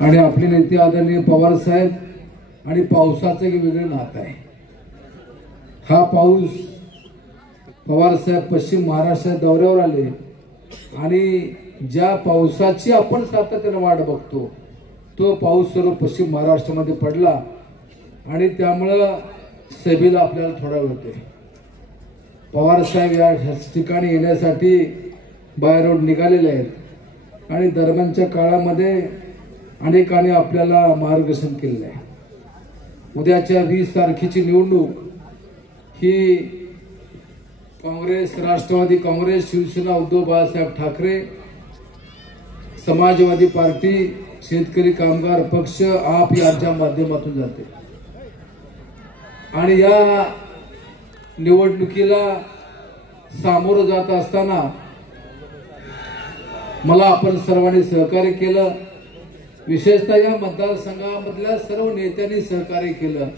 आणि आपले नेते आदरणीय पवार साहेब आणि पावसाचं एक वेगळं नातं आहे। हा पाऊस पवार साहेब पश्चिम महाराष्ट्रात दौऱ्यावर आले आणि ज्या पावसाची आपण सातत्याने वाट बघतो तो पाऊस सर्व पश्चिम महाराष्ट्रामध्ये पडला आणि त्यामुळे सभेला आपल्याला थोडा वेळ होतोय। पवार साहेब या ठिकाणी येण्यासाठी बाय रोड निघालेले आहेत आणि दरम्यानच्या काळामध्ये अनेकांनी आपल्याला मार्गदर्शन केलेलं आहे। उद्याच्या 20 तारखेची निवडणूक ही काँग्रेस, राष्ट्रवादी काँग्रेस, शिवसेना, उद्धव बाळासाहेब ठाकरे, समाजवादी पार्टी, शेतकरी कामगार पक्ष, आप यांच्या माध्यमातून जाते आणि या निवडणुकीला सामोरं जात असताना मला आपण सर्वांनी सहकार्य केलं। विशेषतः या मतदारसंघामधल्या सर्व नेत्यांनी सहकार्य केलं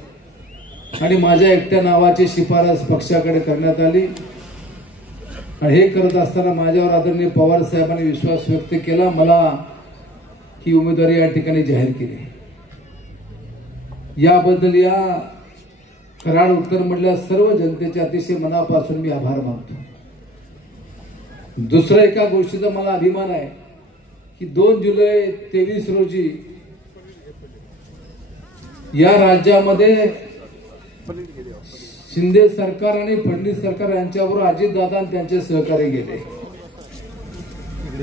आणि माझ्या एकट्या नावाची शिफारस पक्षाकडे करण्यात आली आणि हे करत असताना माझ्यावर आदरणीय पवार साहेबांनी विश्वास व्यक्त केला, मला ही उमेदवारी या ठिकाणी जाहीर केली। याबद्दल या कराड उत्तर मधल्या सर्व जनतेचे अतिशय मनापासून मी आभार मानतो। दुसऱ्या एका गोष्टीचा मला अभिमान आहे की 2 जुलै 23 रोजी या राज्यामध्ये शिंदे सरकार आणि फडणवीस सरकार यांच्याबरोबर अजितदादा आणि त्यांचे सहकारी गेले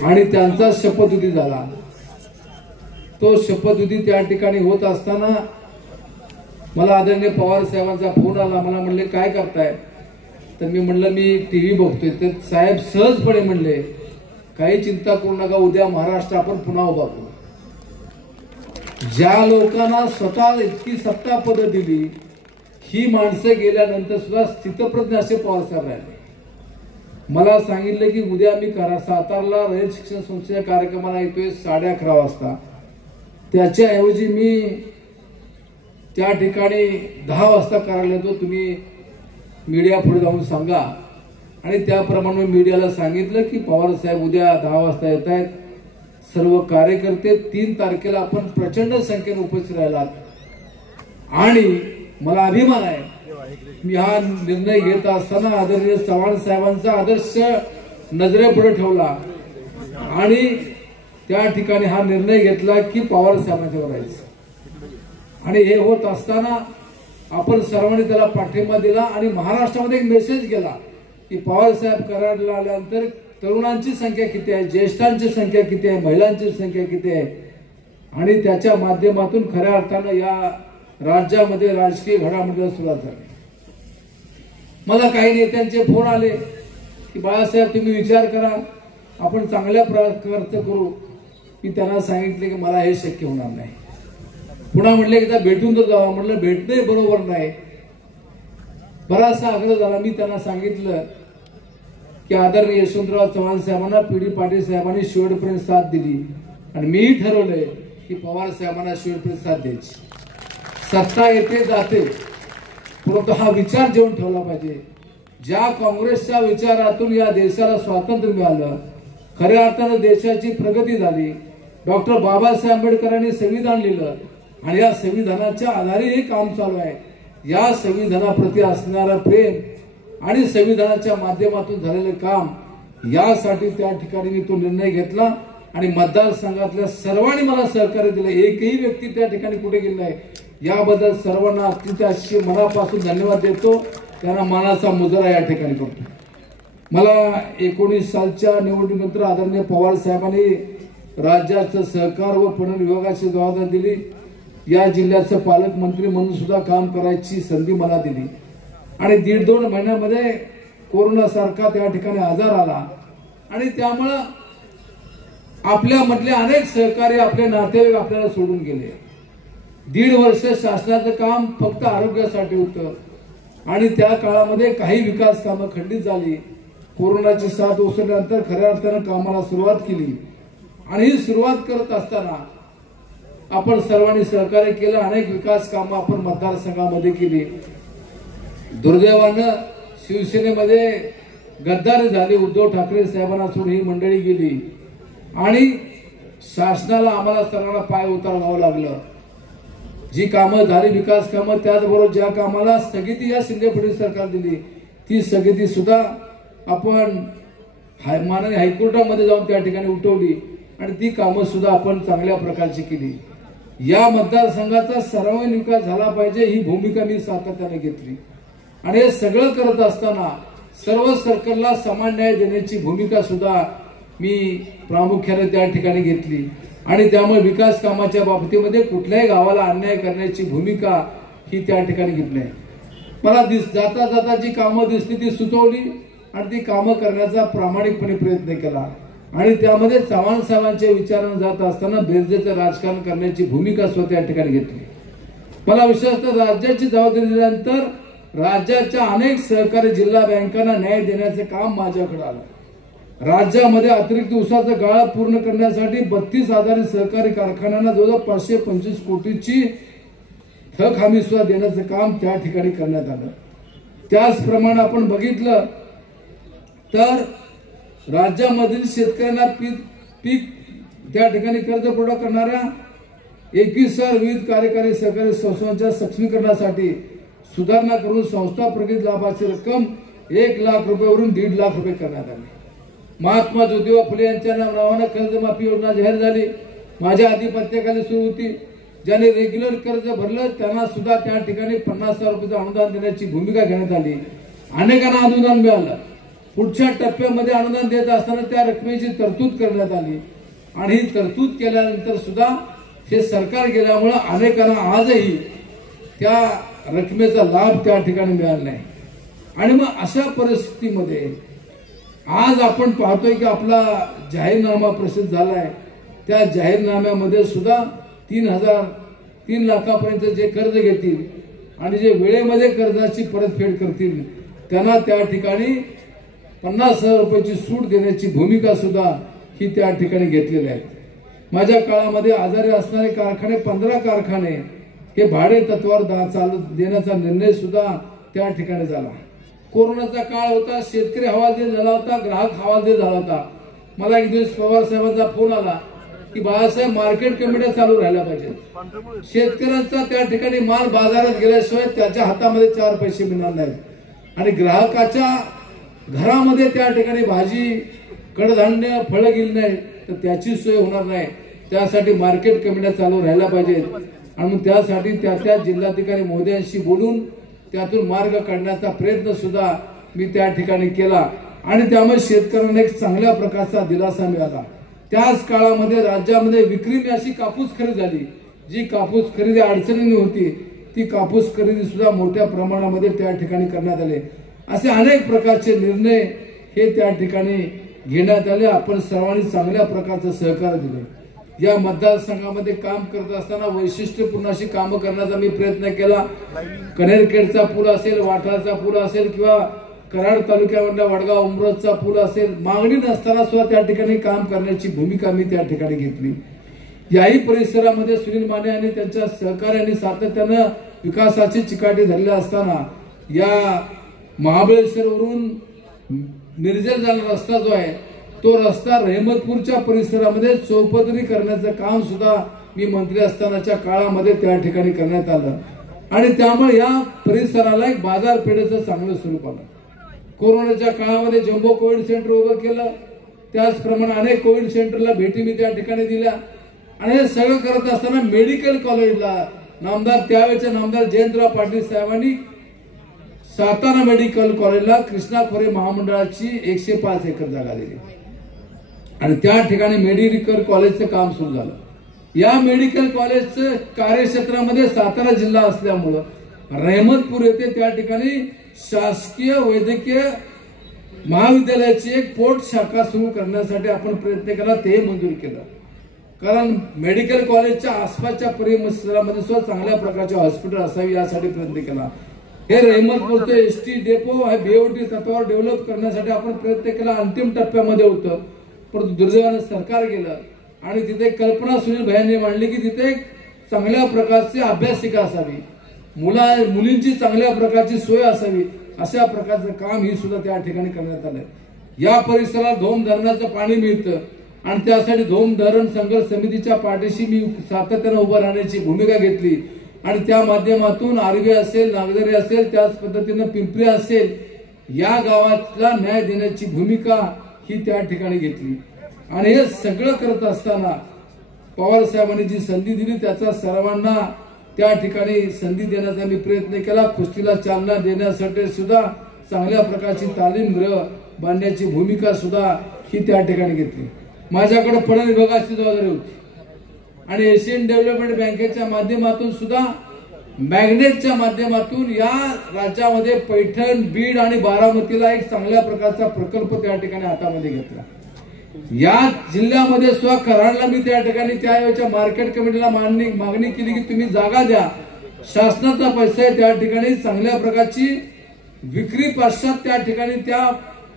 आणि त्यांचा शपथविधी झाला। तो शपथविधी त्या ठिकाणी होत असताना मला आदरणीय पवार साहेबांचा फोन आला। मला म्हणले काय करताय? तर मी म्हणलं मी टीव्ही बघतोय। तर साहेब सहजपणे म्हणले काही चिंता करू नका, उद्या महाराष्ट्र आपण पुन्हा उभा करू। ज्या लोकांना स्वतः इतकी सत्ता पद दिली ही माणसं गेल्यानंतर सुद्धा स्थितप्रज्ञ असे पवार साहेब राहिले। मला सांगितलं की उद्या मी सातारला रयत शिक्षण संस्थेच्या कार्यक्रमाला येतोय 11:30 वाजता, त्याच्याऐवजी मी त्या ठिकाणी 10 वाजता करायला येतो, तुम्ही मीडिया पुढे जाऊन सांगा। आणि त्याप्रमाणे मीडियाला सांगितलं की पवार साहेब उद्या 10 वाजता येत आहेत। सर्व कार्यकर्ते 3 तारखेला आपण प्रचंड संख्येने उपस्थित राहिलात आणि मला अभिमान आहे मी हा निर्णय घेत असताना आदरणीय चव्हाण साहेबांचा आदर्श नजरेपुढे ठेवला आणि त्या ठिकाणी हा निर्णय घेतला की पवार साहेबांच्यावर राहायचं। आणि हे होत असताना आपण सर्वांनी त्याला पाठिंबा दिला आणि महाराष्ट्रामध्ये एक मेसेज गेला की पवार साहेब कराडला आल्यानंतर तरुणांची संख्या किती आहे, ज्येष्ठांची संख्या किती आहे, महिलांची संख्या किती आहे आणि त्याच्या माध्यमातून खऱ्या अर्थानं या राज्यामध्ये राजकीय घडामोडीला सुरुवात झाली। मला काही नेत्यांचे फोन आले की बाळासाहेब तुम्ही विचार करा, आपण चांगल्या प्रकारचं करू। मी त्यांना सांगितले की मला हे शक्य होणार नाही। पुन्हा म्हटले एकदा भेटून तर जावा, म्हटलं भेटणे बरोबर नाही। बराचसा आग्रह झाला। मी त्यांना सांगितलं की आदरणीय यशवंतराव चव्हाण साहेबांना, पी.डी. पाटील साहेबांनी शेवटपर्यंत साथ दिली आणि मीही ठरवलंय की पवार साहेबांना शेवटपर्यंत साथ द्यायची। सत्ता येते जाते परंतु हा विचार जेवून ठेवला पाहिजे। ज्या काँग्रेसच्या विचारातून या देशाला स्वातंत्र्य मिळालं, खऱ्या अर्थानं देशाची प्रगती झाली, डॉक्टर बाबासाहेब आंबेडकरांनी संविधान लिहिलं आणि या संविधानाच्या आधारे हे काम चालू आहे। या संविधानाप्रती असणारा प्रेम आणि संविधानाच्या माध्यमातून झालेले काम यासाठी त्या ठिकाणी मी तो निर्णय घेतला आणि मतदारसंघातल्या सर्वांनी मला सहकार्य दिलं। एकही व्यक्ती त्या ठिकाणी कुठे गेली नाही। याबद्दल सर्वांना अतिशय मनापासून धन्यवाद देतो, त्यांना मानाचा मुजरा या ठिकाणी करतो। मला 19 सालच्या निवडणुकीनंतर आदरणीय पवार साहेबांनी राज्याचं सहकार व पणन विभागाची जबाबदारी दिली। या जिल्ह्याचं पालकमंत्री म्हणून सुद्धा काम करायची संधी मला दिली आणि 1.5-2 महिन्यामध्ये कोरोना सारखा त्या ठिकाणी आजार आला आणि त्यामुळे आपल्या मधले अनेक सहकारी, आपले नातेवाईक आपल्याला सोडून गेले। 1.5 वर्ष शासनाचं काम फक्त आरोग्यासाठी होतं आणि त्या काळामध्ये काही विकास कामं खंडित झाली। कोरोनाची साथ ओसरल्यानंतर खऱ्या अर्थानं कामाला सुरुवात केली आणि ही सुरुवात करत असताना आपण सर्वांनी सहकार्य केलं। अनेक विकास कामं आपण मतदारसंघामध्ये केली। दुर्दैवानं शिवसेनेमध्ये गद्दारी झाली, उद्धव ठाकरे साहेबांना सोडून ही मंडळी गेली आणि शासनाला आम्हाला सर्वांना पाय उतारावं लागलं. जी कामं झाली विकास कामं, त्याचबरोबर ज्या कामाला स्थगिती या शिंदे फडणवीस सरकार दिली ती स्थगिती सुद्धा आपण माननीय हायकोर्टामध्ये जाऊन त्या ठिकाणी उठवली आणि ती कामं सुद्धा आपण चांगल्या प्रकारची केली. या मतदारसंघाचा सर्वांगीण विकास झाला पाहिजे ही भूमिका मी सातत्याने घेतली आणि हे सगळं करत असताना सर्व सर्कलला समान न्याय देण्याची भूमिका सुद्धा मी प्रामुख्याने त्या ठिकाणी घेतली आणि त्यामुळे विकास कामाच्या बाबतीमध्ये कुठल्याही गावाला अन्याय करण्याची भूमिका ही त्या ठिकाणी घेतली. मला जाता जाता जी कामं दिसली ती सुचवली आणि ती कामं करण्याचा प्रामाणिकपणे प्रयत्न केला आणि त्यामध्ये चव्हाण साहेबांच्या विचारानं जात असताना बेरजेचं राजकारण करण्याची भूमिका सुद्धा त्या ठिकाणी घेतली. मला विशेषतः राज्याची जबाबदारी दिल्यानंतर राज्याच्या अनेक सहकारी जिल्हा बँकांना न्याय देण्याचे काम माझ्याकडे आलं. राज्यामध्ये अतिरिक्त ऊसाचा गाळा पूर्ण करण्यासाठी 32,000 सहकारी कारखान्यांना जवळजवळ 525 कोटीची थक हमी सुद्धा देण्याचं काम त्या ठिकाणी करण्यात आलं. त्याचप्रमाणे आपण बघितलं तर राज्यामधील शेतकऱ्यांना पीक त्या ठिकाणी कर्ज पुरवठा करणाऱ्या 21,000 विविध कार्यकारी सहकारी संस्थांच्या सक्षमीकरणासाठी सुधारणा करून संस्था प्रगती लाभाची रक्कम 1 लाख रुपयावरून 1.5 लाख रुपये करण्यात आली. महात्मा ज्योतिबा फुले यांच्या नावानं कर्जमाफी योजना जाहीर झाली. माझ्या आधिपत्याखाली सुरू होती. ज्यांनी रेग्युलर कर्ज भरलं त्यांना सुद्धा त्या ठिकाणी 50,000 रुपयाचं अनुदान देण्याची भूमिका घेण्यात आली. अनेकांना अनुदान मिळालं. पुढच्या टप्प्यामध्ये अनुदान देत असताना त्या रकमेची तरतूद करण्यात आली आणि ही तरतूद केल्यानंतर सुद्धा हे सरकार गेल्यामुळे अनेकांना आजही त्या रकमेचा लाभ त्या ठिकाणी मिळाला नाही. आणि मग अशा परिस्थितीमध्ये आज आपण पाहतोय की आपला जाहीरनामा प्रसिद्ध झालाय. त्या जाहीरनाम्यामध्ये सुद्धा 3 लाखापर्यंत जे कर्ज घेतील आणि जे वेळेमध्ये कर्जाची परतफेड करतील त्यांना त्या ठिकाणी 50,000 रुपयाची सूट देण्याची भूमिका सुद्धा ही त्या ठिकाणी घेतलेली आहे. माझ्या काळामध्ये आजारी असणारे कारखाने 15 कारखाने हे भाडे तत्वावर चालू देण्याचा निर्णय सुद्धा त्या ठिकाणी झाला. कोरोनाचा काळ होता. शेतकरी हवालदिल झाला होता. ग्राहक हवालदिल झाला होता. मला एक दिवस पवार साहेबांचा फोन आला की बाळासाहेब मार्केट कमिट्या चालू राहिल्या पाहिजेत. शेतकऱ्यांचा त्या ठिकाणी माल बाजारात गेल्याशिवाय त्याच्या हातामध्ये 4 पैसे मिळणार नाहीत आणि ग्राहकाच्या घरामध्ये त्या ठिकाणी भाजी कडधान्य फळं गेली नाही तर त्याची सोय होणार नाही. त्यासाठी मार्केट कमिट्या चालू राहायला पाहिजेत आणि मग त्यासाठी त्या जिल्हाधिकारी महोदयांशी बोलून त्यातून मार्ग काढण्याचा प्रयत्न सुद्धा मी त्या ठिकाणी केला आणि त्यामुळे शेतकऱ्यांना एक चांगल्या प्रकारचा दिलासा मिळाला. त्याच काळामध्ये राज्यामध्ये विक्रीने अशी कापूस खरेदी झाली. जी कापूस खरेदी अडचणीने होती ती कापूस खरेदी सुद्धा मोठ्या प्रमाणामध्ये त्या ठिकाणी करण्यात आले. असे अनेक प्रकारचे निर्णय हे त्या ठिकाणी घेण्यात आले. आपण सर्वांनी चांगल्या प्रकारचं सहकार्य दिले. या मतदारसंघामध्ये काम करत असताना वैशिष्ट्यपूर्ण अशी कामं करण्याचा मी प्रयत्न केला. कनेरखेडचा पूल असेल, वाठारचा पूल असेल किंवा कराड तालुक्यामधला वडगाव उमरजचा पूल असेल, मागणी नसताना सुद्धा त्या ठिकाणी काम करण्याची भूमिका मी त्या ठिकाणी घेतली. याही परिसरामध्ये सुनील माने आणि त्यांच्या सहकार्याने सातत्यानं विकासाची चिकाटी धरली असताना या महाबळेश्वरवरून मिरजेला जाणारा रस्ता जो आहे तो रस्ता रहमतपूरच्या परिसरामध्ये चौपदरी करण्याचं काम सुद्धा मी मंत्री असतानाच्या काळामध्ये त्या ठिकाणी करण्यात आलं आणि त्यामुळे या परिसराला एक बाजारपेठेचं चांगलं स्वरूप आलं. कोरोनाच्या काळामध्ये जम्बो कोविड सेंटर उभं केलं. त्याचप्रमाणे अनेक कोविड सेंटरला भेटी मी त्या ठिकाणी दिल्या आणि हे सगळं करत असताना मेडिकल कॉलेजला त्यावेळेचे नामदार जयंतराव पाटील साहेबांनी सातारा मेडिकल कॉलेजला कृष्णा खोरे महामंडळाची 105 एकर जागा दिली आणि त्या ठिकाणी मेडिकल कॉलेजचं काम सुरू झालं. या मेडिकल कॉलेजचं कार्यक्षेत्रामध्ये सातारा जिल्हा असल्यामुळं रहमतपूर येथे त्या ठिकाणी शासकीय वैद्यकीय महाविद्यालयाची एक पोट शाखा सुरू करण्यासाठी आपण प्रयत्न केला. ते मंजूर केलं कारण मेडिकल कॉलेजच्या आसपासच्या परिसरामध्ये सुद्धा चांगल्या प्रकारचे हॉस्पिटल असावी यासाठी प्रयत्न केला. हे रहमतपूरचं एसटी डेपो हे बीओटी तत्वावर डेव्हलप करण्यासाठी आपण प्रयत्न केला. अंतिम टप्प्यामध्ये होतं परंतु दुर्दैवाने सरकार गेलं आणि तिथे कल्पना सुनील भैयांनी मांडली की तिथे चांगल्या प्रकारची अभ्यासिका असावी, मुलींची चांगल्या प्रकारची सोय असावी, अशा प्रकारचं काम ही सुद्धा त्या ठिकाणी करण्यात आलंय. या परिसरात धोम धरणाचं पाणी मिळतं आणि त्यासाठी धोम धरण संघर्ष समितीच्या पाठीशी मी सातत्याने उभं राहण्याची भूमिका घेतली आणि त्या माध्यमातून आर्वी असेल, नागझरी असेल, त्याच पद्धतीनं पिंपरी असेल, या गावाला न्याय देण्याची भूमिका ही त्या ठिकाणी घेतली। आणि हे सगळं करत असताना पवार साहेबांनी जी संधी दिली त्याचा सर्वांना त्या ठिकाणी संधी देण्याचा मी प्रयत्न केला। कुस्तीला चालना देण्यासाठी सुद्धा चांगल्या प्रकारची तालीम गृह बांधण्याची भूमिका सुद्धा ही त्या ठिकाणी घेतली। माझ्याकडे पणन विभागाची जबाबदारी होती आणि एशियन डेव्हलपमेंट बँकेच्या माध्यमातून सुद्धा मॅग्नेटच्या माध्यमातून या राज्यामध्ये पैठण, बीड आणि बारामतीला एक चांगल्या प्रकारचा प्रकल्प त्या ठिकाणी हातामध्ये घेतला। या जिल्ह्यामध्ये सुद्धा कराडला मी त्या ठिकाणी त्यावेळेच्या मार्केट कमिटीला मागणी केली की तुम्ही जागा द्या, शासनाचा पैसा आहे, त्या ठिकाणी चांगल्या प्रकारची विक्री पश्चात त्या ठिकाणी त्या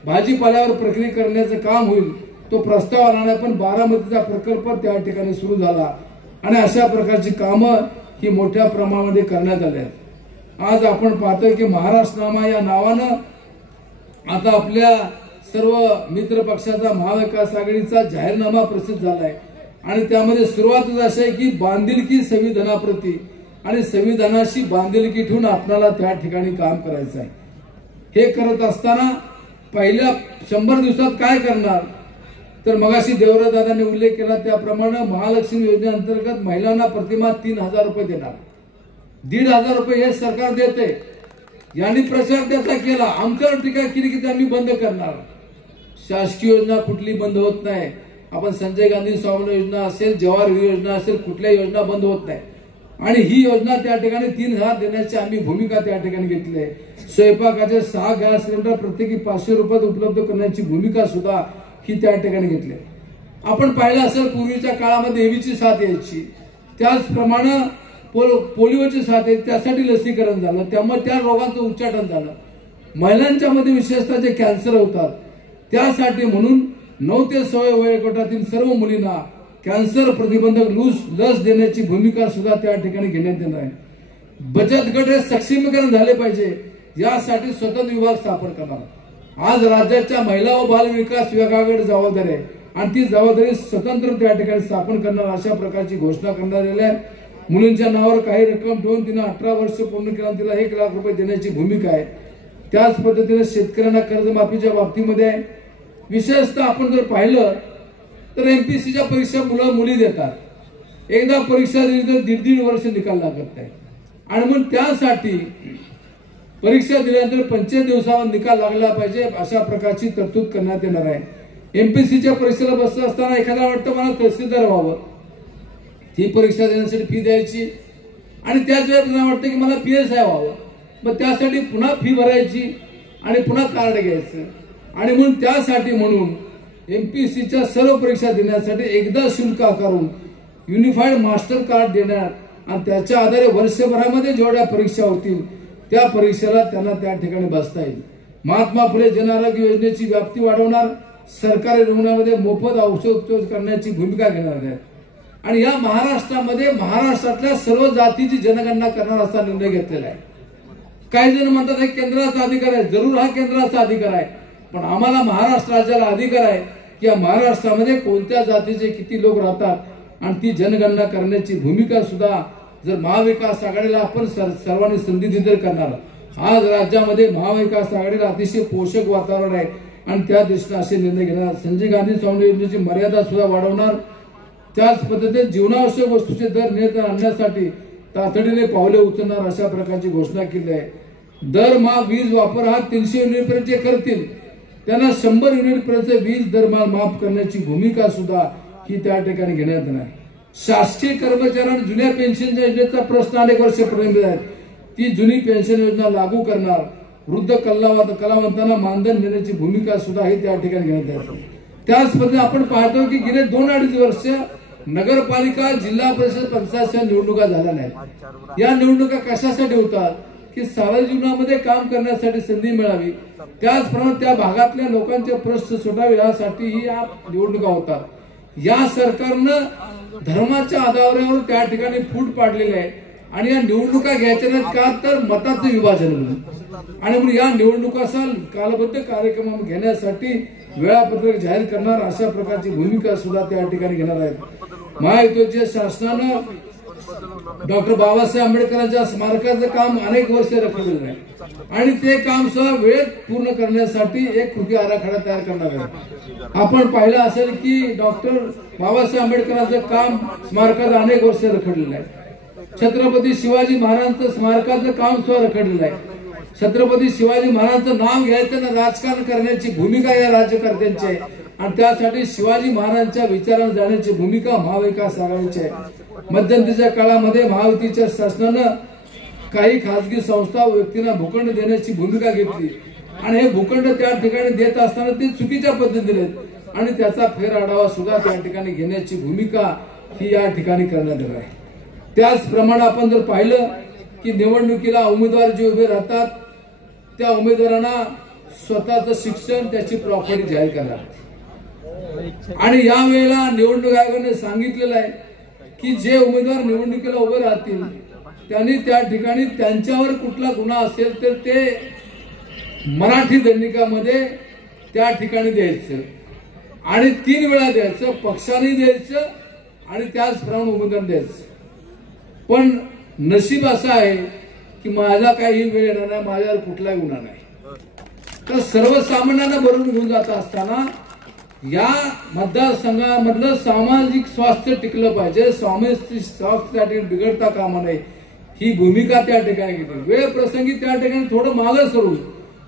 भाजीपाल्यावर प्रक्रिया करण्याचं काम होईल। तो प्रस्ताव आला नाही, पण बारामतीचा प्रकल्प त्या ठिकाणी सुरू झाला आणि अशा प्रकारची कामं ही मोठ्या प्रमाणामध्ये करण्यात आली आहेत। आज आपण पाहतोय की महाराष्ट्रनामा या नावानं आता आपल्या सर्व मित्र पक्षाचा महाविकास आघाडीचा जाहीरनामा प्रसिद्ध झालाय आणि त्यामध्ये सुरुवातच अशी आहे की बांधिलकी संविधानाप्रती आणि संविधानाशी बांधिलकी ठेवून आपल्याला त्या ठिकाणी काम करायचं आहे। हे करत असताना पहिल्या 100 दिवसात काय करणार, तर मगाशी देवराज दादांनी उल्लेख केला त्याप्रमाणे महालक्ष्मी योजनेअंतर्गत महिलांना प्रतिमाह 3000 रुपये देणार, 1500 रुपये हे सरकार देते। यांनी प्रचार त्याचा केला, आमच्यावर टीका केली की त्यांनी बंद करणार। शासकीय योजना कुठली बंद होत नाही। आपण संजय गांधी स्वावलंबन योजना असेल, जवाहर योजना असेल, कुठल्या योजना बंद होत नाही आणि ही योजना त्या ठिकाणी 3000 देण्याची आम्ही भूमिका त्या ठिकाणी घेतली आहे। स्वयंपाकाचे 6 गॅस सिलेंडर प्रत्येकी 500 रुपयात उपलब्ध करण्याची भूमिका सुद्धा ही त्या ठिकाणी घेतली। आपण पाहिलं असेल पूर्वीच्या काळामध्ये एव्हीची साथ यायची, त्याचप्रमाणे पोलिओची साथ यायची, त्यासाठी लसीकरण झालं, त्यामुळे त्या रोगाचं उच्चाटन झालं। महिलांच्या मध्ये विशेषतः जे कॅन्सर होतात त्यासाठी म्हणून 9 ते 16 वयोगटातील सर्व मुलींना कॅन्सर प्रतिबंधक लस देण्याची भूमिका सुद्धा त्या ठिकाणी घेण्यात येणार आहे। बचत गट हे सक्षमीकरण झाले पाहिजे यासाठी स्वतंत्र विभाग स्थापन करणार। आज राज्याच्या महिला व बाल विकास विभागाकडे जबाबदारी आहे आणि ती जबाबदारी स्वतंत्र त्या ठिकाणी स्थापन करणार अशा प्रकारची घोषणा करण्यात आलेली आहे। मुलींच्या नावावर काही रक्कम ठेवून तिने 18 वर्ष पूर्ण केल्यानंतर तिला 1 लाख रुपये देण्याची भूमिका आहे। त्याच पद्धतीने शेतकऱ्यांना कर्जमाफीच्या बाबतीमध्ये आहे। विशेषतः आपण जर पाहिलं तर एमपीसीच्या परीक्षा मुलं मुली देतात, एकदा परीक्षा दिली तर 1.5 वर्ष निकाल लागत नाही आणि मग त्यासाठी परीक्षा दिल्यानंतर 25 दिवसावर निकाल लागला पाहिजे अशा प्रकारची तरतूद करण्यात येणार आहे। एमपीसीच्या परीक्षेला बसत असताना एखादा वाटतं मला तहसीलदार व्हावं, ती परीक्षा देण्यासाठी फी द्यायची आणि त्याच वेळेला वाटतं की मला PSI व्हावं, मग त्यासाठी पुन्हा फी भरायची आणि पुन्हा कार्ड घ्यायचं आणि म्हणून त्यासाठी म्हणून एमपीसीच्या सर्व परीक्षा देण्यासाठी एकदा शुल्क आकारून युनिफाईड मास्टर कार्ड देणार आणि त्याच्या आधारे वर्षभरामध्ये जेवढ्या परीक्षा होतील त्या परीक्षेला त्यांना त्या ठिकाणी बसता येईल। महात्मा फुले जन आरोग्य योजनेची व्याप्ती वाढवणार, सरकारी रुग्णालयामध्ये मोफत औषध करण्याची भूमिका घेणार आहे आणि या महाराष्ट्रामध्ये महाराष्ट्रातल्या सर्व जातीची जनगणना करणार असा निर्णय घेतलेला आहे। काही जण म्हणतात हे केंद्राचा अधिकार आहे, जरूर हा केंद्राचा अधिकार आहे, पण आम्हाला महाराष्ट्र राज्याला अधिकार आहे की या महाराष्ट्रामध्ये कोणत्या जातीचे किती लोक राहतात आणि ती जनगणना करण्याची भूमिका सुद्धा जर महाविकास आघाडीला आपण सर्वांनी संधी दिली करणार। आज राज्यामध्ये महाविकास आघाडीला अतिशय पोषक वातावरण आहे आणि त्या दृष्टीने असे निर्णय घेणार। संजय गांधी स्वावलंबन योजनेची मर्यादा सुद्धा वाढवणार, त्याच पद्धतीने जीवनावश्यक वस्तूंचे दर नियंत्रण आणण्यासाठी तातडीने पावले उचलणार अशा प्रकारची घोषणा केली आहे। दरमहा वीज वापर हा 300 युनिटपर्यंत करतील त्यांना 100 युनिटपर्यंत वीज दरमहा माफ करण्याची भूमिका सुद्धा ही त्या ठिकाणी घेण्यात येणार। शासकीय कर्मचाऱ्यांना जुन्या पेन्शनच्या योजनेचा प्रश्न अनेक वर्ष प्रलंबित आहे, ती जुनी पेन्शन योजना लागू करणार, वृद्ध कलावंतांना मानधन देण्याची भूमिका सुद्धा ही त्या ठिकाणी घेण्यात येते। त्याच पद्धतीने आपण पाहतो की गेले 2-2.5 वर्ष नगरपालिका, जिल्हा परिषद, पंचायत निवडणुका झाल्या नाहीत। या निवडणुका कशासाठी होतात की सार्वजनिक जीवनामध्ये काम करण्यासाठी संधी मिळावी, त्याचप्रमाणे त्या भागातल्या लोकांचे प्रश्न सुटावे यासाठी ही या निवडणुका होतात। या सरकारनं धर्माच्या आधारावर त्या ठिकाणी फूट पाडलेली आहे आणि या निवडणुका घ्यायच्या नाहीत का तर मताचं विभाजन म्हणून आणि म्हणून या निवडणुका कालबद्ध कार्यक्रम घेण्यासाठी वेळापत्रक जाहीर करणार अशा प्रकारची भूमिका सुद्धा त्या ठिकाणी घेणार आहेत। महायुतीच्या शासनानं डॉक्टर बाबासाहेब आंबेडकरांच्या स्मारकाचं काम अनेक वर्ष रखडलेलं आहे आणि ते काम सुद्धा वेळेत पूर्ण करण्यासाठी एक कृती आराखडा तयार करणार आहे। आपण पाहिलं असेल की डॉक्टर बाबासाहेब आंबेडकरांचं काम स्मारकाचं अनेक वर्ष रखडलेलं आहे। छत्रपती शिवाजी महाराजांचं स्मारकाचं काम सुद्धा रखडलेलं आहे। छत्रपती शिवाजी महाराजांचं नाव घ्यायचं ना राजकारण करण्याची भूमिका या राज्यकर्त्यांची आहे आणि त्यासाठी शिवाजी महाराजांच्या विचारांना जाण्याची भूमिका महाविकास आघाडीची आहे। मध्यंतरीच्या काळामध्ये महायुतीच्या शासनानं काही खासगी संस्था व व्यक्तींना भूखंड देण्याची भूमिका घेतली आणि हे भूखंड त्या ठिकाणी देत असताना ते चुकीच्या पद्धतीने आणि त्याचा फेरआढावा सुद्धा त्या ठिकाणी घेण्याची भूमिका ही या ठिकाणी करण्यात येणार आहे। त्याचप्रमाणे आपण जर पाहिलं की निवडणुकीला उमेदवार जे उभे राहतात त्या उमेदवारांना स्वतःचं शिक्षण त्याची प्रॉपर्टी जाहीर करणार आणि या वेळेला निवडणूक आयोगाने सांगितलेलं आहे की जे उमेदवार निवडणुकीला उभे राहतील त्यांनी त्या ठिकाणी त्यांच्यावर कुठला गुन्हा असेल तर ते मराठी दंडिकामध्ये त्या ठिकाणी द्यायचं आणि 3 वेळा द्यायचं, पक्षाने द्यायचं आणि त्याचप्रमाणे उमेदवार द्यायचं। पण नशीब असं आहे की माझा काही वेळ येणार नाही, माझ्यावर कुठलाही गुन्हा नाही। तर सर्वसामान्यांना भरून घेऊन जात असताना या मतदारसंघामधलं सामाजिक स्वास्थ्य टिकलं पाहिजे, सामाजिक स्वास्थ्य बिघडता कामा नये ही भूमिका त्या ठिकाणी घेतली। वेळ प्रसंगी त्या ठिकाणी थोडं मागं सरू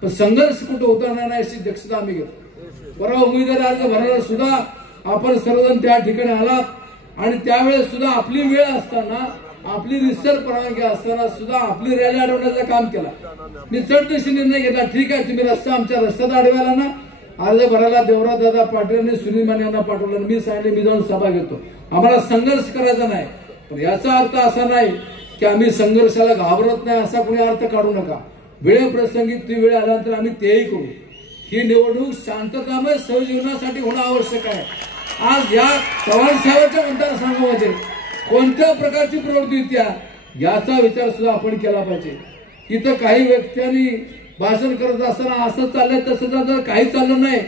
पण संघर्ष कुठं उतरणार नाही अशी दक्षता आम्ही घेतो। परवा उमेदवारी अर्ज भरायला सुद्धा आपण सर्वजण त्या ठिकाणी आलात आणि त्यावेळेस सुद्धा आपली वेळ असताना आपली रिसर परवानगी असताना सुद्धा आपली रॅली अडवण्याचं काम केला। मी चढदशी निर्णय घेतला, ठीक आहे तुम्ही रस्ता आमच्या रस्त्यात अडवायला ना अर्ज भरायला देवराज दादा पाटील आणि सुनील माने यांना पाठवलं, मी सांगितले मी जाऊन सभा घेतो, आम्हाला संघर्ष करायचा नाही। पण याचा अर्थ असा नाही की आम्ही संघर्षाला घाबरत नाही असा कोणी अर्थ काढू नका। वेळप्रसंगी ती वेळ आल्यानंतर आम्ही तेही करू। ही निवडणूक शांततामय सहजीवनासाठी होणं आवश्यक आहे। आज या चव्हाण साहेबांच्या मतदारसंघामध्ये कोणत्या प्रकारची प्रवृत्ती होत्या याचा विचार सुद्धा आपण केला पाहिजे। इथं काही व्यक्तींनी भाषण करत असताना असं चाललंय तसं जर काही चाललं नाही,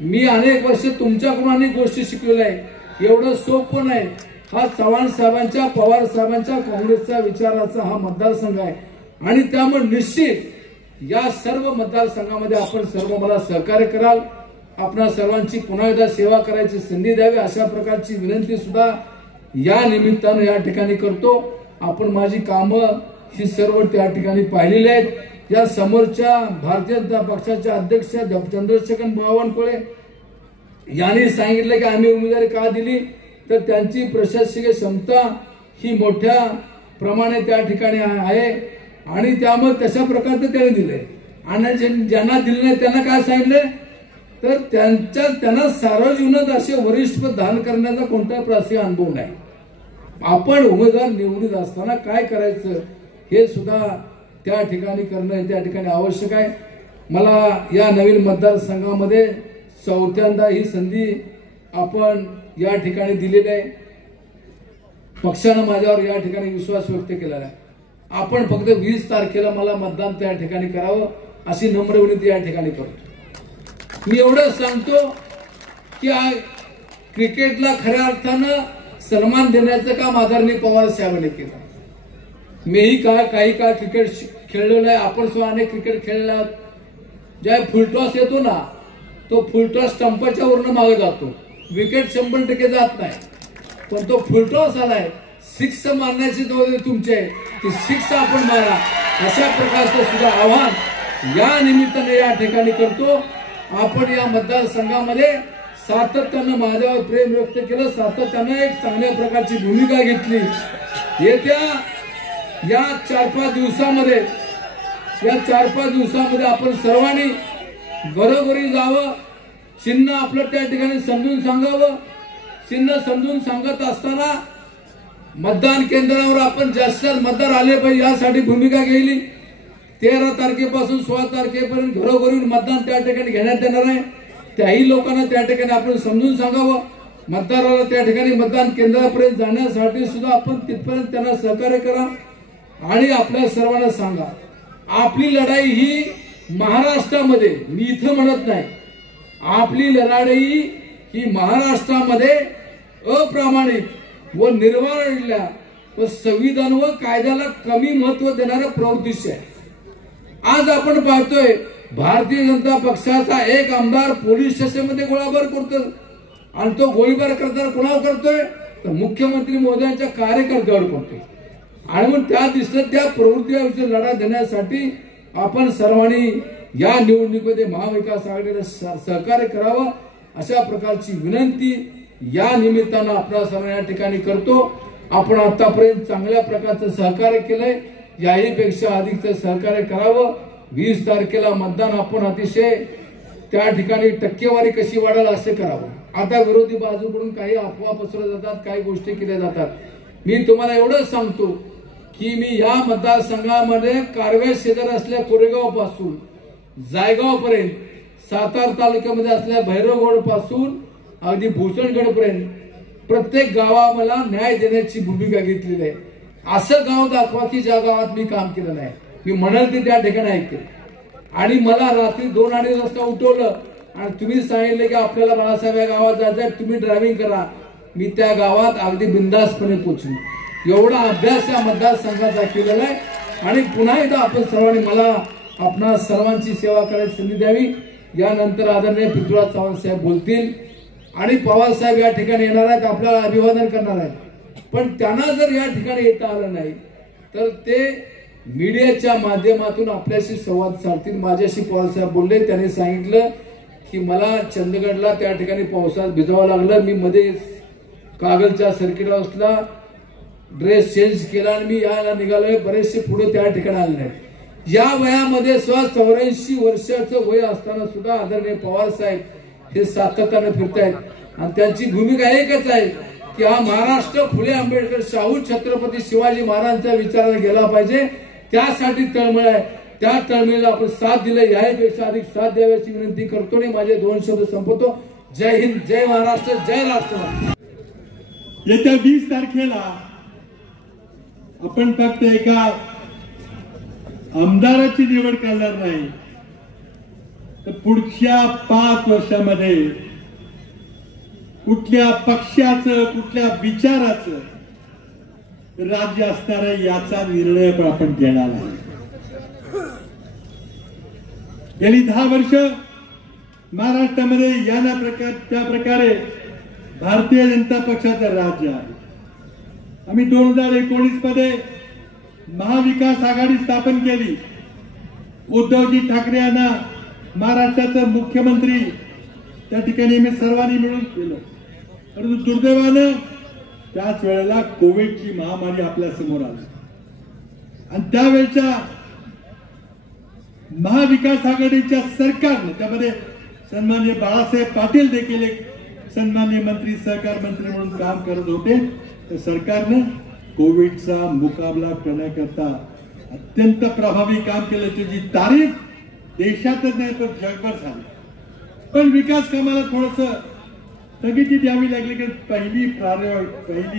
मी अनेक वर्ष तुमच्याकडून अनेक गोष्टी शिकलेल्या आहे, एवढं सोपं नाही। हा चव्हाण साहेबांच्या, पवार साहेबांच्या, काँग्रेसच्या विचाराचा हा मतदारसंघ आहे आणि त्यामुळे निश्चित या सर्व मतदारसंघामध्ये आपण सर्व मला सहकार्य कराल, आपणा सर्वांची पुन्हा एकदा सेवा करायची संधी द्यावी अशा प्रकारची विनंती सुद्धा या निमित्तानं या ठिकाणी करतो। आपण माझी कामं ही सर्व त्या ठिकाणी पाहिलेली आहेत। या समोरच्या भारतीय जनता पक्षाच्या अध्यक्ष चंद्रशेखर बावनकुळे यांनी सांगितलं की आम्ही उमेदवारी का दिली तर त्यांची प्रशासकीय क्षमता ही मोठ्या प्रमाणे त्या ठिकाणी आहे आणि त्यामुळे तशा प्रकारचं त्याने दिलंय आणि ज्यांना दिलं नाही त्यांना काय सांगितलंय तर त्यांना सार्वजनिक असे वरिष्ठ पद धारण करण्याचा कोणता प्रासिक अनुभव नाही। आपण उमेदवार निवडीत असताना काय करायचं हे सुद्धा त्या ठिकाणी करणं त्या ठिकाणी आवश्यक आहे। मला या नवीन मतदारसंघामध्ये चौथ्यांदा ही संधी आपण या ठिकाणी दिलेली आहे। पक्षानं माझ्यावर या ठिकाणी विश्वास व्यक्त केलेला आहे। आपण फक्त 20 तारखेला मला मतदान त्या ठिकाणी करावं अशी नम्र विनंती या ठिकाणी करतो। मी एवढं सांगतो की क्रिकेटला खऱ्या अर्थानं सन्मान देण्याचं काम आदरणीय पवार साहेबांनी केलं। मीही काही काळ क्रिकेट खेळलेलं आहे, आपण सुद्धा अनेक क्रिकेट खेळलेला आहोत। ज्या फुलटॉस येतो ना तो फुलटॉस स्टंपाच्या वरनं मागे जातो, विकेट 100% जात नाही, पण तो फुलटॉस आलाय 6 मारण्याची तुमचे की 6 आपण मारा अशा प्रकारचं सुद्धा आव्हान या निमित्ताने या ठिकाणी करतो। आपण या मतदारसंघामध्ये सातत्यानं माझ्यावर प्रेम व्यक्त केलं, सातत्यानं एक चांगल्या प्रकारची भूमिका घेतली। येत्या या 4-5 दिवसामध्ये आपण सर्वांनी घरोघरी जावं, चिन्ह आपलं त्या ठिकाणी समजून सांगावं। चिन्ह समजून सांगत असताना मतदान केंद्रावर आपण जास्त मतदार आले पाहिजे यासाठी भूमिका घेतली। 13 तारखेपासून 16 तारखेपर्यंत घरोघरी मतदान त्या ठिकाणी घेण्यात येणार आहे। त्याही लोकांना त्या ठिकाणी आपण समजून सांगावं। मतदाराला त्या ठिकाणी मतदान केंद्रापर्यंत जाण्यासाठी सुद्धा आपण तिथपर्यंत त्यांना सहकार्य करा आणि आपल्या सर्वांना सांगा आपली लढाई ही महाराष्ट्रामध्ये, मी इथं म्हणत नाही, आपली लढाई ही महाराष्ट्रामध्ये अप्रामाणिक व निर्वाळलेल्या व संविधान व कायद्याला कमी महत्व देणाऱ्या प्रवृत्तीची आहे. आज आपण पाहतोय भारतीय जनता पक्षाचा एक आमदार पोलीस स्टेशनमध्ये गोळीबार करतो आणि तो गोळीबार करताना कोणावर करतोय तर मुख्यमंत्री महोदयांच्या कार्यकर्त्यावर करतोय. आणि मग त्या दिसत त्या प्रवृत्तीवर लढा देण्यासाठी आपण सर्वांनी या निवडणुकीमध्ये महाविकास आघाडीला सहकार्य करावं अशा प्रकारची विनंती या निमित्तानं आपल्या सर्वांना या ठिकाणी करतो. आपण आतापर्यंत चांगल्या प्रकारचं सहकार्य केलंय, याही पेक्षा अधिकचं सहकार्य करावं. 20 तारखेला मतदान आपण अतिशय त्या ठिकाणी टक्केवारी कशी वाढेल असं करावं. आता विरोधी बाजूकडून काही अफवा पसरवल्या जातात, काही गोष्टी केल्या जातात. मी तुम्हाला एवढंच सांगतो की मी या मतदारसंघामध्ये कारवे शेजार असलेल्या कोरेगाव पासून जायगाव पर्यंत, सातारा तालुक्यामध्ये असलेल्या भैरवगड पासून अगदी भूषणगड पर्यंत प्रत्येक गावा मला न्याय देण्याची भूमिका घेतलेली आहे. असं गाव दाखवा की ज्या गावात मी काम केलं नाही. मी म्हणाल ते त्या ठिकाणी ऐकते. आणि मला रात्री 2-2.5 वाजता उठवलं आणि तुम्ही सांगितलं की आपल्याला बाळासाहेब या गावात जायचं, तुम्ही ड्रायव्हिंग करा. मी त्या गावात अगदी बिंदासपणे पोहोचलो. एवढा अभ्यास या मतदारसंघाचा केलेला आहे. आणि पुन्हा एकदा आपण सर्वांनी मला आपणा सर्वांची सेवा करायची संधी द्यावी. यानंतर आदरणीय पृथ्वीराज चव्हाण साहेब बोलतील आणि पवार साहेब या ठिकाणी येणार आहेत, आपल्याला अभिवादन करणार आहेत. पण त्यांना जर या ठिकाणी येता आलं नाही तर ते मीडियाच्या माध्यमातून आपल्याशी संवाद साधतील. माझ्याशी पवार साहेब बोलले, त्यांनी सांगितलं की मला चंदगडला त्या ठिकाणी पावसात भिजावं लागलं. मी मध्ये कागलच्या सर्किट हाऊसला ड्रेस चेंज केला आणि मी यायला निघालोय. बरेचसे पुढे त्या ठिकाणी आले नाहीत. या वयामध्ये 84 वर्षाचं वय असताना सुद्धा आदरणीय पवार साहेब हे सातत्याने फिरतायत. आणि त्यांची भूमिका एकच आहे की हा महाराष्ट्र फुले आंबेडकर शाहू छत्रपती शिवाजी महाराजांच्या विचाराला गेला पाहिजे. त्यासाठी तळमळ आहे. त्या तळमळीला आपण साथ दिले, याहीपेक्षा अधिक साथ द्याव्याची विनंती करतो आणि माझे 2 शब्द संपवतो. जय हिंद, जय महाराष्ट्र, जय राष्ट्र. येत्या 20 तारखेला आपण फक्त एका आमदाराची निवड करणार नाही तर पुढच्या 5 वर्षामध्ये कुठल्या पक्षाचं, कुठल्या विचाराचं राज्य असणार आहे याचा निर्णय पण आपण घेणार आहे. गेली 10 वर्ष महाराष्ट्रामध्ये या त्या प्रकारे भारतीय जनता पक्षाचं राज्य आहे. आम्ही 2019 मध्ये महाविकास आघाडी स्थापन केली. उद्धवजी ठाकरे यांना महाराष्ट्राचे मुख्यमंत्री त्या ठिकाणी मी सर्वांनी मिळून केलं. परंतु दुर्दैवानं त्याच वेळेला कोविडची महामारी आपल्या समोर आली आणि त्यावेळच्या महाविकास आघाडीच्या सरकारने, त्यामध्ये सन्माननीय बाळासाहेब पाटील देखील एक सन्माननीय मंत्री, सहकार मंत्री म्हणून काम करत होते. त्या सरकारने कोविडचा मुकाबला करण्याकरता अत्यंत प्रभावी काम केल्याची जी तारीफ देशातच नाही तर जगभर झाली. पण विकास कामाला थोडस स्थगिती द्यावी लागली की पहिली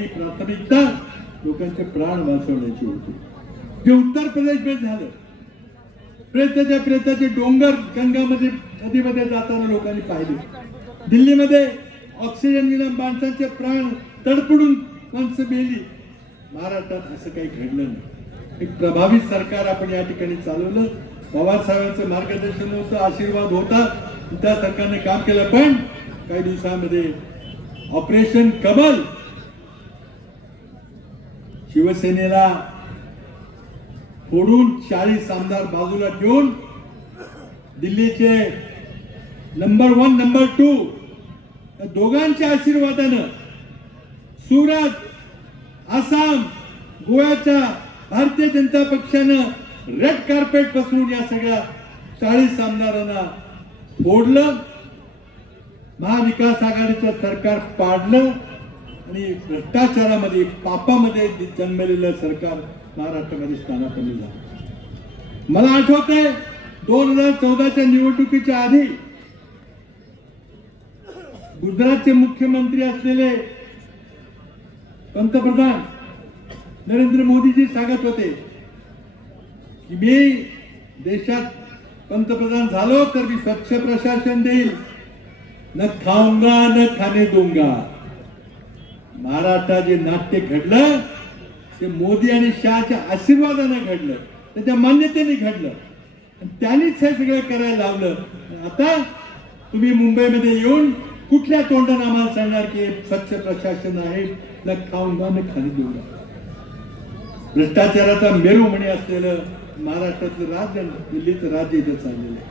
प्राथमिकता लोकांचे प्राण वाचवण्याची होती. जे उत्तर प्रदेशमध्ये झालं, प्रेताचे डोंगर गंगामध्ये नदीमध्ये जाताना लोकांनी पाहिले. दिल्लीमध्ये ऑक्सिजन विना माणसांचे प्राण तडफडून माणसं मेली. महाराष्ट्रात असं काही घडलं नाही. एक प्रभावी सरकार आपण या ठिकाणी चालवलं. पवार साहेबांचं मार्गदर्शन होतं, आशीर्वाद होता, त्या सरकारने काम केलं. पण काही दिवसांमध्ये ऑपरेशन कमल शिवसेनेला फोडून 40 आमदार बाजूला ठेवून दिल्लीचे नंबर 1 नंबर 2 दोघांच्या आशीर्वादानं सुरत, आसाम, गोव्याच्या भारतीय जनता पक्षानं रेड कार्पेट पसरून या सगळ्या 40 आमदारांना फोडलं. महाविकास आघाडीचं सरकार पाडलं आणि भ्रष्टाचारामध्ये, पापामध्ये जन्मलेलं सरकार महाराष्ट्रामध्ये स्थानापन्न झालं. मला आठवतंय 2014च्या निवडणुकीच्या आधी गुजरातचे मुख्यमंत्री असलेले पंतप्रधान नरेंद्र मोदीजी सांगत होते की मी देशात पंतप्रधान झालो तर मी स्वच्छ प्रशासन देईल, न खाऊंगा न खाने दूंगा. महाराष्ट्रात जे नाट्य घडलं ते मोदी आणि शहाच्या आशीर्वादाने घडलं, त्याच्या मान्यतेने घडलं आणि त्यांनीच हे सगळं करायला लावलं. आता तुम्ही मुंबईमध्ये येऊन कुठल्या तोंडाने आम्हाला सांगणार की स्वच्छ प्रशासन आहे, न खाऊंगा न खाने दूंगा. भ्रष्टाचाराचा मेरू म्हणे असलेलं महाराष्ट्रातलं राज्य, दिल्लीचं राज्य इथं चाललेलं आहे.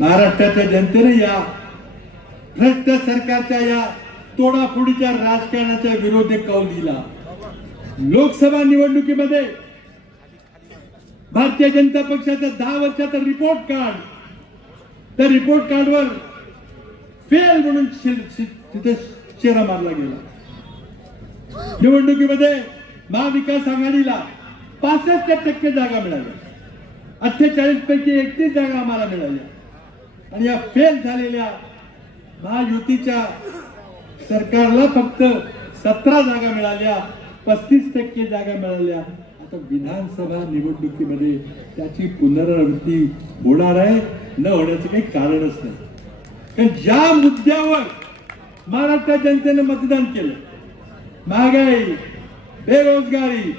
महाराष्ट्राच्या जनतेने या भ्रष्ट सरकारच्या या तोडाफोडीच्या राजकारणाच्या विरोधी कौल दिला. लोकसभा निवडणुकीमध्ये भारतीय जनता पक्षाचा 10 वर्षाचा रिपोर्ट कार्ड, त्या रिपोर्ट कार्डवर फेल म्हणून तिथे शेरा मारला गेला. निवडणुकीमध्ये महाविकास आघाडीला 65% जागा मिळाल्या, 48 पैकी 31 जागा आम्हाला मिळाल्या आणि या फेल झालेल्या महायुतीच्या सरकारला फक्त 17 जागा मिळाल्या, 35% जागा मिळाल्या. आता विधानसभा निवडणुकीमध्ये त्याची पुनरावृत्ती होणार आहे, न होण्याचं काही कारणच नाही. कारण ज्या मुद्द्यावर महाराष्ट्र जनतेने मतदान केलं, महागाई, बेरोजगारी,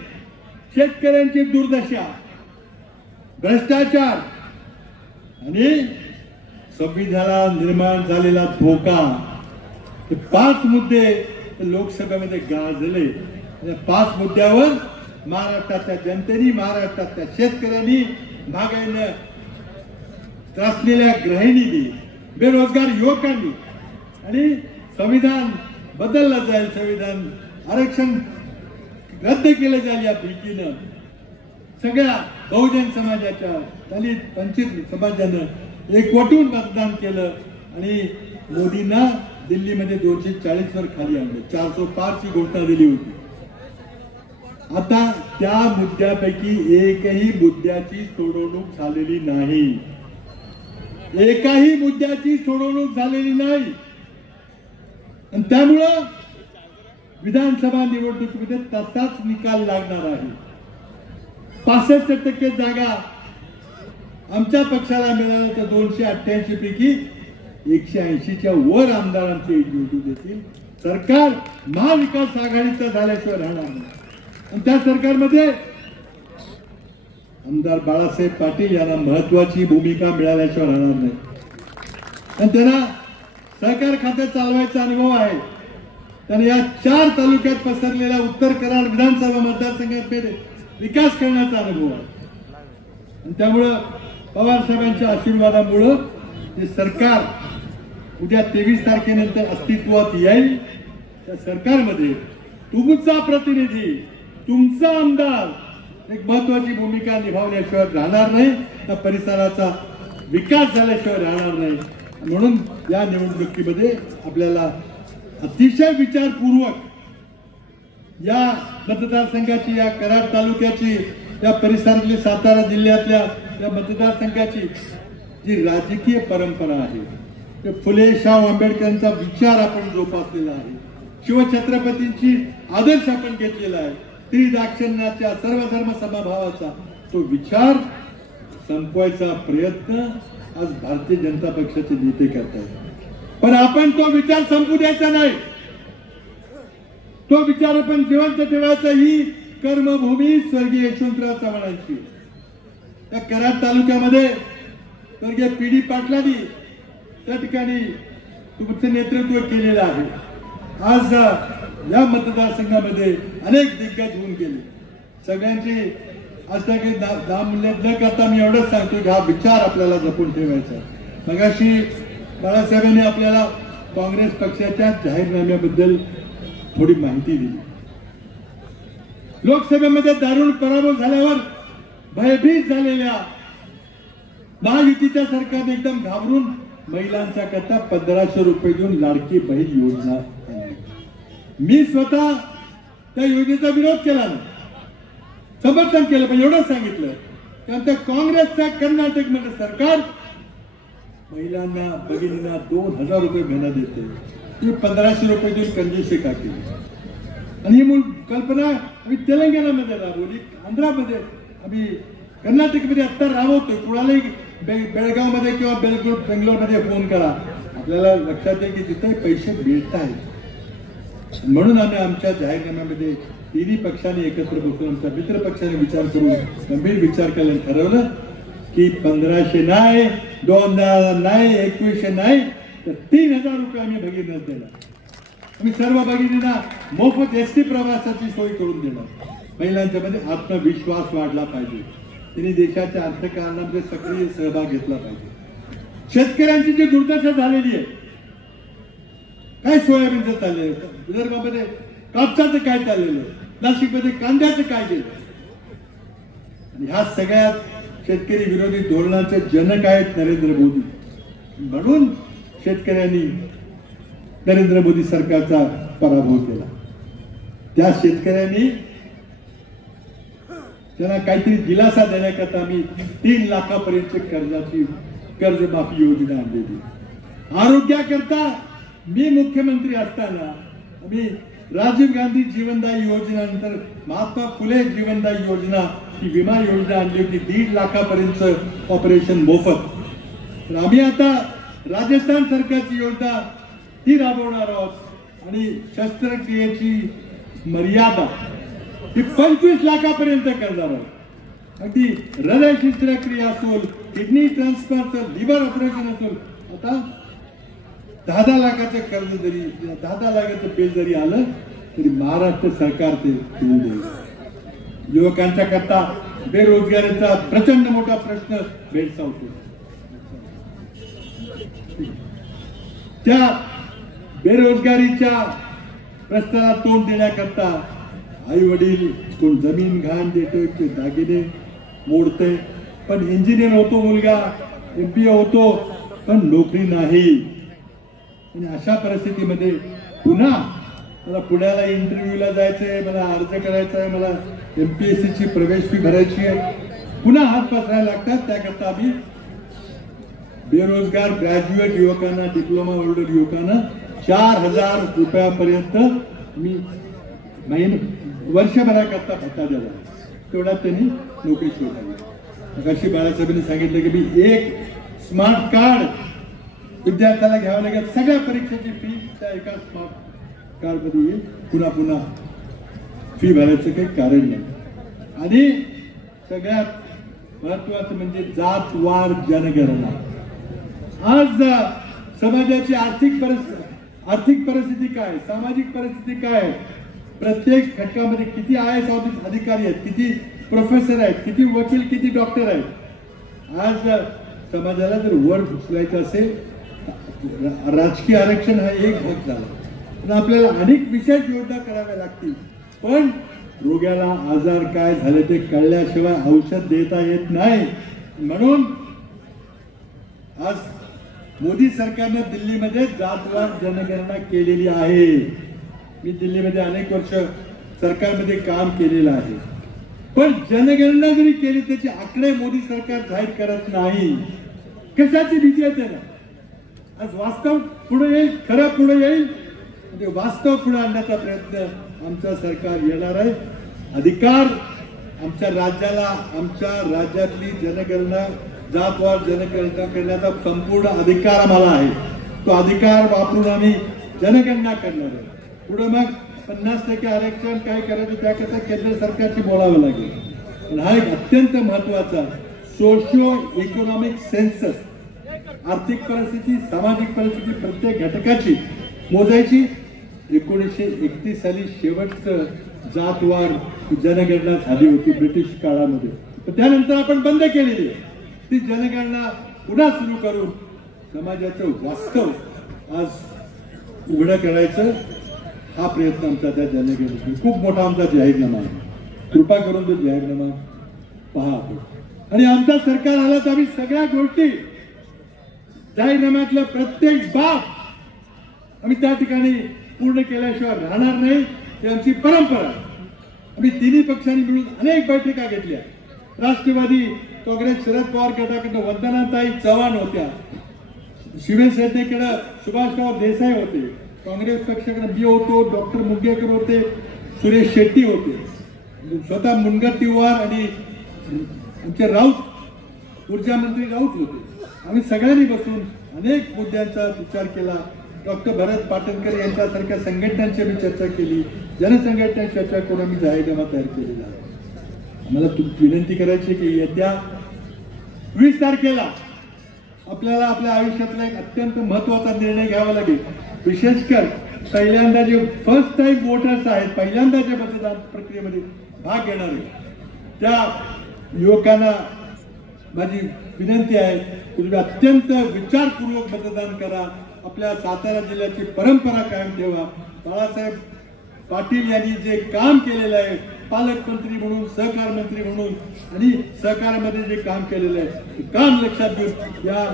शेतकऱ्यांची दुर्दशा, भ्रष्टाचार आणि संविधानाला निर्माण झालेला धोका, हे 5 मुद्दे लोकसभेमध्ये गाजले. या 5 मुद्द्यावर महाराष्ट्राच्या जनतेने, महाराष्ट्रातल्या शेतकऱ्यांनी, महागाईनं त्रासलेल्या गृहिणींनी, बेरोजगार युवकांनी आणि संविधान बदललं जाईल, संविधान आरक्षण रद्द केलं जाईल या भीतीनं सगळ्या बहुजन समाजाच्या, दलित, वंचित समाजानं एकवटून मतदान केलं आणि मोदींना दिल्लीमध्ये 240 वर खाली आणलं. 405 ची घोषणा दिली होती. आता त्या मुद्द्यापैकी एकही मुद्द्याची सोडवणूक झालेली नाही, एकाही मुद्द्याची सोडवणूक झालेली नाही. आणि त्यामुळं विधानसभा निवडणुकीमध्ये तसाच निकाल लागणार आहे. 65% जागा आमच्या पक्षाला मिळाल्या तर 288 पैकी 180च्या वर आमदारांचे निवडून येतील. सरकार महाविकास आघाडीचं झाल्याशिवाय राहणार नाही. आणि त्या सरकारमध्ये आमदार बाळासाहेब पाटील यांना महत्वाची भूमिका मिळाल्याशिवाय राहणार नाही. आणि त्यांना सहकार खाते चालवायचा अनुभव आहे. त्याने या 4 तालुक्यात पसरलेल्या उत्तर कराड विधानसभा मतदारसंघात विकास करण्याचा अनुभव आहे. आणि त्यामुळं पवार साहेबांच्या आशीर्वादामुळं हे सरकार उद्या 23 तारखेनंतर अस्तित्वात येईल. त्या सरकारमध्ये तुमचा प्रतिनिधी, तुमचा आमदार एक महत्वाची भूमिका निभावल्याशिवाय राहणार नाही. त्या परिसराचा विकास झाल्याशिवाय राहणार नाही. म्हणून या निवडणुकीमध्ये आपल्याला अतिशय विचारपूर्वक या मतदारसंघाची, या कराड तालुक्याची, या परिसरातली सातारा जिल्ह्यातल्या या मतदारसंघाची जी राजकीय परंपरा आहे, ते फुले शाहू आंबेडकरांचा विचार आपण जोपासलेला आहे, शिवछत्रपतींची आदर्श आपण घेतलेला आहे, त्रिदाक्षिण्याच्या सर्वधर्म समभावाचा तो विचार संपवायचा प्रयत्न आज भारतीय जनता पक्षाचे नेते करतात. पण आपण तो विचार संपू द्यायचा नाही. तो विचार आपण जिवंत ठेवायचा. ही कर्मभूमी स्वर्गीय यशवंतराव चव्हाणांची. त्या कराड तालुक्यामध्ये स्वर्गीय पी.डी. पाटलांनी त्या ठिकाणी तुमचं नेतृत्व केलेलं आहे. आज या मतदारसंघामध्ये अनेक दिग्गज होऊन गेले. सगळ्यांची आज काही नामूल्य न करता मी एवढंच सांगतो की हा विचार आपल्याला जपून ठेवायचा. मगाशी बाळासाहेबांनी आपल्याला काँग्रेस पक्षाच्या जाहीरनाम्याबद्दल थोडी माहिती दिली. लोकसभेमध्ये दारुण पराभव झाल्यावर भयभीत झालेल्या महायुतीच्या सरकारने एकदम घाबरून महिलांच्या करता 1500 रुपये देऊन लाडकी बहीण योजना आणली. मी स्वतः त्या योजनेचा विरोध केला नाही, समर्थन केलं, पण एवढंच सांगितलं कारण त्या काँग्रेसच्या कर्नाटकमध्ये सरकार महिलांना, भगिनींना 2000 रुपये महिना देते. ती 1500 रुपये देऊन कंजूसी का केली. आणि ही मूळ कल्पना आम्ही तेलंगणामध्ये राबवली, आंध्रामध्ये, आम्ही कर्नाटकमध्ये आत्ता राबवतोय. कुणालाही बेळगावमध्ये किंवा बेंगलोरमध्ये फोन करा, आपल्याला लक्षात येईल की तिथे पैसे मिळत आहेत. म्हणून आम्ही आमच्या जाहीरनाम्यामध्ये तिन्ही पक्षांनी एकत्र बसून आमच्या मित्र पक्षाने विचार करून गंभीर विचार करायला ठरवलं की 1500 नाही, 2000 नाही, 2100 नाही, तर 3000 रुपये आम्ही भगिनींना देणार. आम्ही सर्व भगिनींना मोफत एसटी प्रवासाची सोय करून देणार. महिलांच्या मध्ये आत्मविश्वास वाढला पाहिजे, त्यांनी देशाच्या अर्थकारणामध्ये सक्रिय सहभाग घेतला पाहिजे. शेतकऱ्यांची जी दुर्दशा झालेली आहे, काय सोयाबीनचं चाललेलं, विदर्भामध्ये कापसाचं काय चाललेलं, नाशिकमध्ये कांद्याचं काय केलं, आणि ह्या सगळ्यात शेतकरी विरोधी धोरणाचे जनक आहेत नरेंद्र मोदी. म्हणून शेतकऱ्यांनी नरेंद्र मोदी सरकारचा पराभव केला. त्या शेतकऱ्यांनी त्यांना काहीतरी दिलासा देण्याकरता आम्ही 3 लाखापर्यंत कर्जमाफी योजना आणलेली. आरोग्याकरता मी मुख्यमंत्री असताना आम्ही राजीव गांधी जीवनदायी योजनेनंतर महात्मा फुले जीवनदायी योजना ही विमा योजना आणली होती. 1.5 लाखापर्यंत ऑपरेशन मोफत. तर आम्ही आता राजस्थान सरकारची योजना ती राबवणार आहोत आणि शस्त्रक्रियेची मर्यादा ही 25 लाखापर्यंत करणार आहोत. अगदी हृदय शस्त्रक्रिया असो, किडनी ट्रान्सप्लांट, लिव्हर ऑपरेशन असो, आता 10 लाखाचं कर्ज जरी 10 लाखाचं बिल जरी आलं तरी महाराष्ट्र सरकार ते देऊ देईल. युवकांच्या करता बेरोजगारीचा प्रचंड मोठा प्रश्न भेडसावतो. त्या बेरोजगारीच्या प्रश्नाला तोंड देण्याकरता आई वडील कोण जमीन घाण देतोय, ते दागिने मोडतोय, पण इंजिनियर होतो मुलगा, MBA होतो, पण नोकरी नाही. आणि अशा परिस्थितीमध्ये पुन्हा मला पुण्याला इंटरव्ह्यूला जायचंय, मला अर्ज करायचा आहे, मला MPSC ची प्रवेश फी भरायची आहे, पुन्हा हात पसरायला लागतात. त्याकरता आम्ही बेरोजगार ग्रॅज्युएट युवकांना, डिप्लोमा होल्डर युवकांना 4000 रुपयापर्यंत मी वर्षभराकरता भत्ता दिला. तेवढा त्यांनी नोकरी शोधावी. अशी बाळासाहेबांनी सांगितलं की मी एक स्मार्ट कार्ड विद्यार्थ्याला घ्यावं लागेल, सगळ्या परीक्षेची फी त्या एका स्मार्ट कार्ड मध्ये येईल, पुन्हा फी भरायचं काही कारण नाही. आणि सगळ्यात महत्वाचं म्हणजे जातवार जनगणना. आज समाजाची आर्थिक परिस्थिती काय, सामाजिक परिस्थिती काय, प्रत्येक घटकामध्ये किती IAS अधिकारी आहेत, किती प्रोफेसर आहेत, किती वकील, किती डॉक्टर आहेत. आज समाजाला जर वर उचलायचं असेल, राजकीय आरक्षण हा एक भाग झाला, पण आपल्याला अनेक विशेष योजना कराव्या लागतील. पण रोग्याला आजार काय झाले ते कळल्याशिवाय औषध देता येत नाही. म्हणून आज मोदी सरकारने दिल्लीमध्ये जातवार जनगणना केलेली आहे. मी दिल्लीमध्ये अनेक वर्ष सरकारमध्ये काम केलेलं आहे. पण जनगणना जरी केली त्याचे आकडे मोदी सरकार जाहीर करत नाही. कशाची भीती आहे त्याला? आज वास्तव पुढे येईल, खरं पुढे येईल, म्हणजे वास्तव पुढे आणण्याचा प्रयत्न आमचं सरकार येणार आहे. अधिकार आमच्या राज्याला, आमच्या राज्यातली जनगणना, जातवार जनगणना करण्याचा संपूर्ण अधिकार आम्हाला आहे. तो अधिकार वापरून आम्ही जनगणना करणार आहे. पुढे मग 50% आरक्षण काय करायचं त्याकरता केंद्र सरकारशी बोलावं लागेल. पण हा एक अत्यंत महत्वाचा सोशिओ इकॉनॉमिक सेन्सस, आर्थिक परिस्थिती, सामाजिक परिस्थिती प्रत्येक घटकाची मोजायची. 1931 साली शेवटचं जातवार जनगणना झाली होती ब्रिटिश काळामध्ये. त्यानंतर आपण बंद केलेली ती जनगणना पुन्हा सुरू करून समाजाचं वास्तव आज उघडं करायचं हा प्रयत्न आमचा त्या जनगणनेचा खूप मोठा आमचा जाहीरनामा आहे. कृपा करून तो जाहीरनामा पहा. आणि आमचा सरकार आला तर आम्ही सगळ्या गोष्टी जाहीरनाम्यातल्या प्रत्येक बाब आम्ही त्या ठिकाणी पूर्ण केल्याशिवाय राहणार नाही. ही आमची परंपरा. आम्ही तिन्ही पक्षांनी मिळून अनेक बैठका घेतल्या. राष्ट्रवादी काँग्रेस शरद पवार गटाकडे वंदनाताई चव्हाण होत्या, शिवसेनेकडे सुभाषराव देसाई होते, काँग्रेस पक्षाकडे मी होतो, डॉक्टर मुंगेकर होते, सुरेश शेट्टी होते, स्वतः मुनगंटीवार आणि आमचे राऊत ऊर्जा मंत्री राऊत होते. आम्ही सगळ्यांनी बसून अनेक मुद्द्यांचा विचार केला. डॉक्टर भरत पाटणकर यांच्यासारख्या संघटनांची आम्ही चर्चा केली. जनसंघटनांची चर्चा करून आम्ही जाहीरनामा तयार केलेला आहे. आम्हाला विनंती करायची की येत्या 20 तारखेला आपल्याला आपल्या आयुष्यातला एक अत्यंत महत्वाचा निर्णय घ्यावा लागेल. विशेषकर पहिल्यांदा जे फर्स्ट टाइम वोटर्स आहेत, पहिल्यांदाच्या मतदान प्रक्रियेमध्ये भाग घेणारे त्या युवकांना माझी विनंती आहे की तुम्ही अत्यंत विचारपूर्वक मतदान करा. आपल्या सातारा जिल्ह्याची परंपरा कायम ठेवा. बाळासाहेब पाटील यांनी जे काम केलेलं आहे, पालकमंत्री म्हणून, सहकार मंत्री म्हणून आणि सहकारामध्ये जे काम केलेलं आहे ते काम लक्षात घेऊन या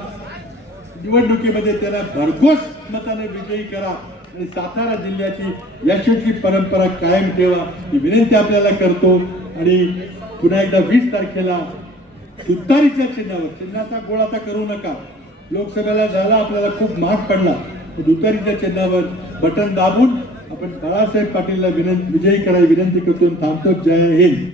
निवडणुकीमध्ये त्यांना भरघोस मताने विजयी करा आणि सातारा जिल्ह्याची यशस्वी परंपरा कायम ठेवा ही विनंती आपल्याला करतो. आणि पुन्हा एकदा 20 तारखेला तुतारीच्या चिन्हाचा गोळ आता करू नका. लोकसभेला झाला आपल्याला खूप महाग पडला. तुतारीच्या चिन्हावर बटन दाबून आपण बाळासाहेब पाटीलला विजयी करायची विनंती करतो. थांबतो. जय हिंद.